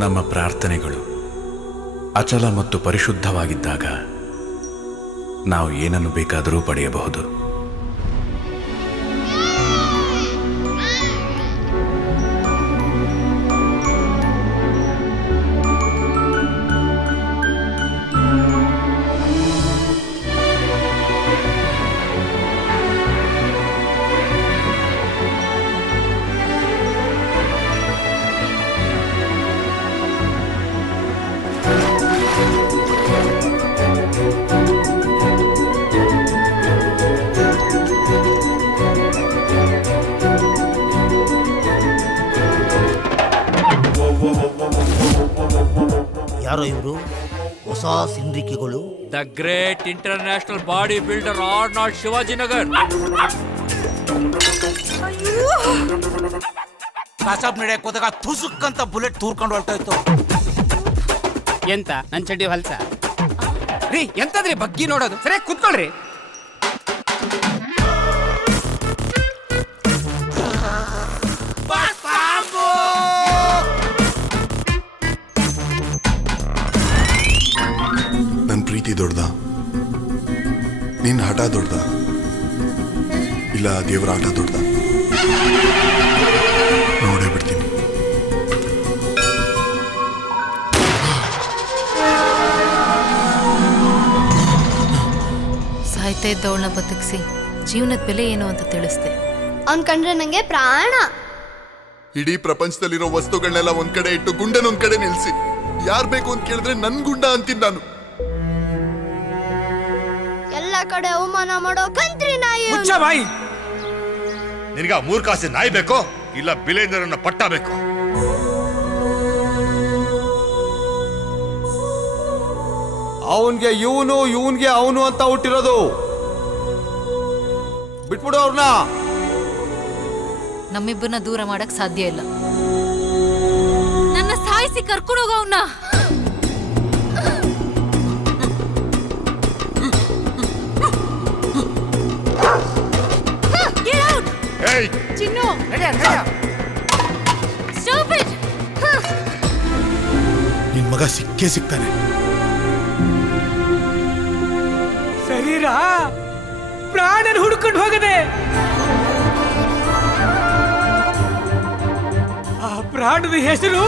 ನಮ್ಮ ಪ್ರಾರ್ಥನೆಗಳು ಅಚಲ ಮತ್ತು ಪರಿಶುದ್ಧವಾಗಿದ್ದಾಗ ನಾವು ಏನನ್ನು ಬೇಕಾದರೂ ಪಡೆಯಬಹುದು. ಯಾರೋ ಇವರು ಹೊಸ ಸಿಂಡ್ರಿಕೆಗಳು. The great international body builder Arnold Shivajinagar. ಕಸಬ್ ನಡೆಯಕ್ ಹೋದಾಗ ತುಸುಕ್ಕಂತ ಬುಲೆಟ್ ತೂರ್ಕೊಂಡು ಹೊಳ್ತಾ ಇತ್ತು. ಎಂತ ನನ್ ಚಡ್ಡಿ ಹೊಲ್ಸ ರೀ? ಎಂತದ್ರಿ ಬಗ್ಗಿ ನೋಡೋದು? ಸರಿ ಕುತ್ಕೊಳ್ರಿ. ನನ್ನ ಪ್ರೀತಿ ದೊಡ್ಡದ, ನಿನ್ನ ಹಠ ದೊಡ್ಡದ, ಇಲ್ಲ ದೇವರ ಆಟ ದೊಡ್ಡದ? ನೋಡೇ ಬಿಡ್ತೀನಿ. ಸಾಯ್ತಾ ಇದ್ದವಳನ್ನ ಬದುಕಿಸಿ ಜೀವನದ ಬೆಲೆ ಏನು ಅಂತ ತಿಳಿಸ್ದೆ. ಅವ್ನ್ ಕಂಡ್ರೆ ನಂಗೆ ಪ್ರಾಣ. ಇಡೀ ಪ್ರಪಂಚದಲ್ಲಿರೋ ವಸ್ತುಗಳನ್ನೆಲ್ಲ ಒಂದ್ ಕಡೆ ಇಟ್ಟು ಗುಂಡನ ಒಂದ್ ಕಡೆ ನಿಲ್ಸಿ ಯಾರ್ ಬೇಕು ಅಂತ ಕೇಳಿದ್ರೆ ನನ್ ಗುಂಡ ಅಂತೀನಿ ನಾನು. ಎಲ್ಲ ಕಡೆ ಅವಮಾನ ಮಾಡೋ ಕಂತ್ರಿ ನಾಯಿ. ಬಾಯಿ, ನಿನಗ 3 ಕಾಸು ನಾಯಿ ಬೇಕೋ ಇಲ್ಲ ಬಿಲೇಂದರನ್ನ ಪಟ್ಟ ಬೇಕೋ? ಅವನ್ಗೆ ಇವನು, ಇವನ್ಗೆ ಅವನು ಅಂತ ಹುಟ್ಟಿರೋದು. ಬಿಟ್ಬಿಡು ಅವ್ರನ್ನ. ನಮ್ಮಿಬ್ಬರನ್ನ ದೂರ ಮಾಡಕ್ ಸಾಧ್ಯ ಇಲ್ಲ. ನನ್ನ ಸಾಯಿಸಿ ಕರ್ಕೊಂಡೋಗ ಅವನ್ನ. ಚಿನ್ನು ನಿನ್ ಮಗ ಸಿಕ್ಕೇ ಸಿಗ್ತಾನೆ. ಶರೀರ ಪ್ರಾಣನ ಹುಡ್ಕೊಂಡು ಹೋಗದೆ. ಆ ಪ್ರಾಣದ ಹೆಸರು